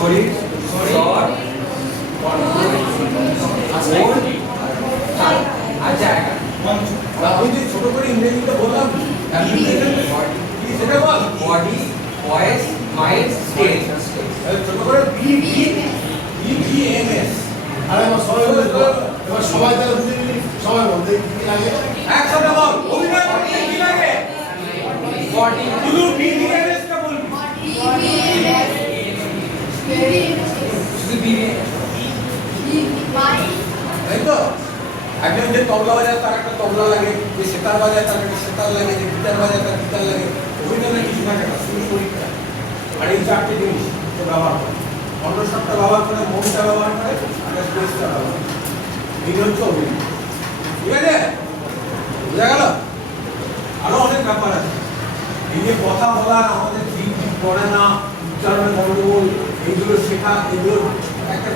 শরীর স্বর আর জায়গা। ওই যে ছোট করে ইংরেজিতে বললাম সেটা বল। Body, voice, mind, stage. ছোট করে BBMS। আরে আমার সবাই বলে তো, এবার সবাই তাহলে বুঝে নিলি, সবাই বলতে কি লাগে? একসাথে বল। অভিনয় করতে কি লাগে? বডি, শুধু BBMS টা বলবি। শুধু বিবে, তাই তো? একজন যে তবলা বাজায় তার একটা তবলা লাগে, যে সেতার বাজায় তার একটা সেতার লাগে, যে গিটার বাজায় তার গিটার লাগে। অভিনয় কিছু থাকে না, শুধু শরীরটা। আর এই চারটে জিনিস সে ব্যবহার করে। অন্ডসবটা ব্যবহার করে, মনটা ব্যবহার করে, আর স্পেসটা ব্যবহার করে। এই হচ্ছে অভিনয়। ঠিক আছে? বোঝা গেল? আরো অনেক ব্যাপার আছে। এই যে কথা বলা, আমাদের ঠিক ঠিক পড়ে না, উচ্চারণে গন্ডগোল, এইগুলো শেখা, এগুলো একটা